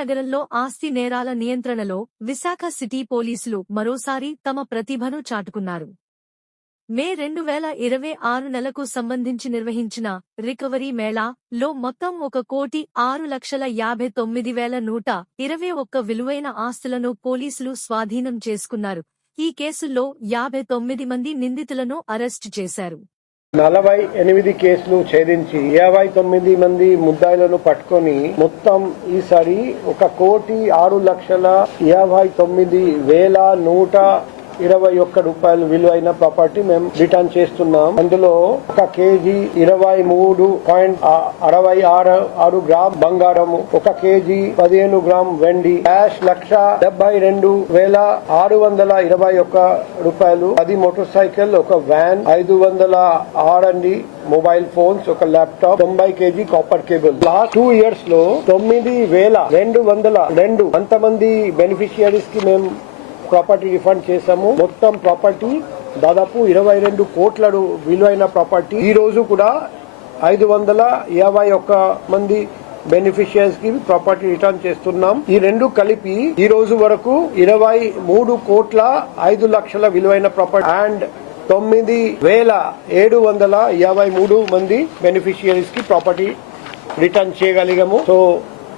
నగరంలో ఆస్తి నేరాల నియంత్రణలో విశాఖ సిటీ పోలీసులు మరోసారి తమ ప్రతిభను చాటుకున్నారు. మే 2026 నెలకు సంబంధించి నిర్వహించిన రికవరీ మేళా లో మొత్తం 1,06,59,121 విలువైన ఆస్తులను పోలీసులు స్వాధీనం చేసుకున్నారు. ఈ కేసుల్లో 59 మంది నిందితులను అరెస్టు చేశారు. 48 కేసులు ఛేదించి 59 మంది ముద్దాయిలను పట్టుకొని మొత్తం ఈసారి 1,59,121 రూపాయలు విలువైన ప్రాపర్టీ మేము రిటర్న్ చేస్తున్నాం. అందులో 1 కేజీ 23.66 గ్రామ్ బంగారము, 1 కేజీ 15 గ్రామ్ వెండి, క్యాష్ 1,72,621 రూపాయలు, 10 motor cycle, 1 van, 506 mobile phones, 1 laptop, 90 KG copper cable. Last 2 years లో 9,202 అంతమంది బెనిఫిషియరీస్ కి మేము ప్రాపర్టీ రిఫండ్ చేశాము. మొత్తం ప్రాపర్టీ దాదాపు 22 కోట్ల విలువైన ప్రాపర్టీ. ఈ రోజు కూడా 551 మంది బెనిఫిషియరీస్ కి ప్రాపర్టీ రిటర్న్ చేస్తున్నాం. ఈ రెండు కలిపి ఈ రోజు వరకు 23,05,00,000 విలువైన ప్రాపర్టీ అండ్ 9,753 మంది బెనిఫిషియరీస్ కి ప్రాపర్టీ రిటర్న్ చేయగలిగాము. సో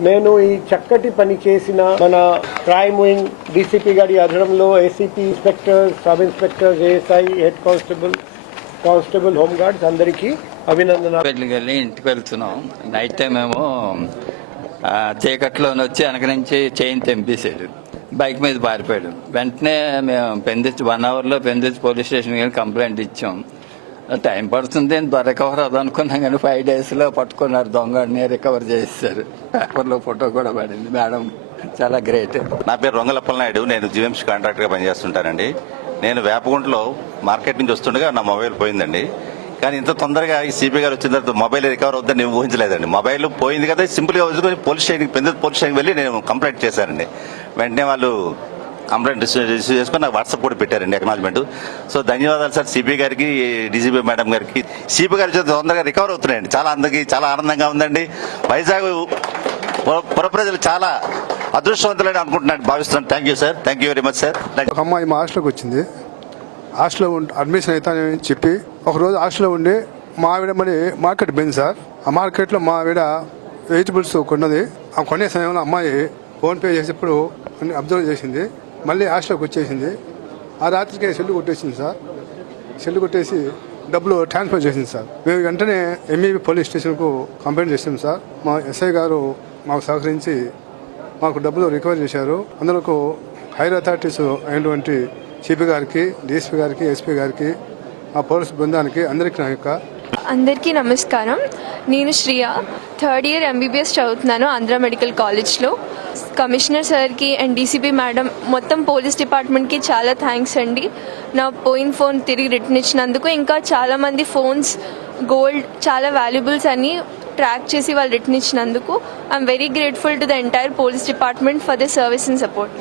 నేను ఈ చక్కటి పని చేసిన మన క్రైమ్ వింగ్ డీసీపీ గారి ఆధ్వర్యంలో ACP, inspector, sub inspector, ASI, head constable, home guards అందరికీ అభినందనలు. ఇంటికి వెళ్తున్నాం. నైట్ టైం ఏమో చీకట్లో వచ్చి వెనక నుంచి చైన్ తెంపేశాడు, బైక్ మీద పారిపోయాడు. వెంటనే మేము 1 అవర్లో పెందించి పోలీస్ స్టేషన్కి వెళ్ళి కంప్లైంట్ ఇచ్చాం. టైం పడుతుంది రికవర్ అవ్వదనుకున్నాం కానీ 5 daysలో పట్టుకున్నారు. దొంగని రికవర్ చేస్తారు. పేపర్లో ఫోటో కూడా పడింది. మేడం చాలా గ్రేట్. నా పేరు రొంగలప్పల నాయుడు. నేను జీఎంసీ కాంట్రాక్టర్గా పనిచేస్తుంటానండి. నేను వేపగుంటలో మార్కెట్ నుంచి వస్తుండగా నా మొబైల్ పోయిందండి. కానీ ఇంత తొందరగా ఈ సిపి గారు వచ్చిన తర్వాత మొబైల్ రికవర్ అవుతుందని నేను ఊహించలేదండి. మొబైల్ పోయింది కదా, సింపుల్గా వదులుకొని పోలీస్ స్టేషన్కి వెళ్ళి నేను కంప్లైంట్ చేశానండి. వెంటనే వాళ్ళు కంప్లైంట్ రిసీవ్ చేసుకొని నాకు వాట్సాప్ కూడా పెట్టారండి అక్నాలజ్మెంట్. సో ధన్యవాదాలు సార్ సిపి గారికి, డీజీపీ మేడం గారికి. సిపి గారి తొందరగా రికవర్ అవుతున్నాయండి. చాలా ఆనందంగా ఉందండి. వైజాగ్ పుర ప్రజలు చాలా అదృష్టవంతులని అనుకుంటున్నాను, భావిస్తున్నాను. Thank you sir. Thank you very much sir. ఒక అమ్మాయి మా హాస్టల్కి వచ్చింది. హాస్టల్లో అడ్మిషన్ అవుతానని చెప్పి ఒకరోజు హాస్టల్లో ఉండి మా ఆవిడ మరి మార్కెట్ పోయింది సార్. ఆ మార్కెట్లో మా ఆవిడ వెజిటబుల్స్ కొన్నది. ఆ కొనే సమయంలో అమ్మాయి ఫోన్పే చేసేప్పుడు అబ్జర్వ్ చేసింది. మళ్ళీ హాస్టల్కి వచ్చేసింది. ఆ రాత్రికి సెల్లు కొట్టేసింది సార్. సెల్లు కొట్టేసి డబ్బులు ట్రాన్స్ఫర్ చేసింది సార్. మేము వెంటనే ఎంఈబీ పోలీస్ స్టేషన్కు కంప్లైంట్ చేసాం సార్. మా ఎస్ఐ గారు మాకు సహకరించి మాకు డబ్బులు రికవర్ చేశారు. అందులో హైర్ అథారిటీస్ అయినటువంటి సిపి గారికి, డిఎస్పీ గారికి, ఎస్పీ గారికి, ఆ పోలీసు బృందానికి అందరికీ నమస్కారం. నేను శ్రియ, 3rd year MBBS చదువుతున్నాను ఆంధ్ర మెడికల్ కాలేజ్లో. కమిషనర్ సార్కి అండ్ డీసీపీ మేడం, మొత్తం పోలీస్ డిపార్ట్మెంట్కి చాలా థ్యాంక్స్ అండి. నా పోయిన ఫోన్ తిరిగి రిటర్న్ ఇచ్చినందుకు, ఇంకా చాలామంది ఫోన్స్, గోల్డ్, చాలా వాల్యుబుల్స్ అన్ని ట్రాక్ చేసి వాళ్ళు రిటర్న్ ఇచ్చినందుకు I'm very grateful to the entire police department for the service and support.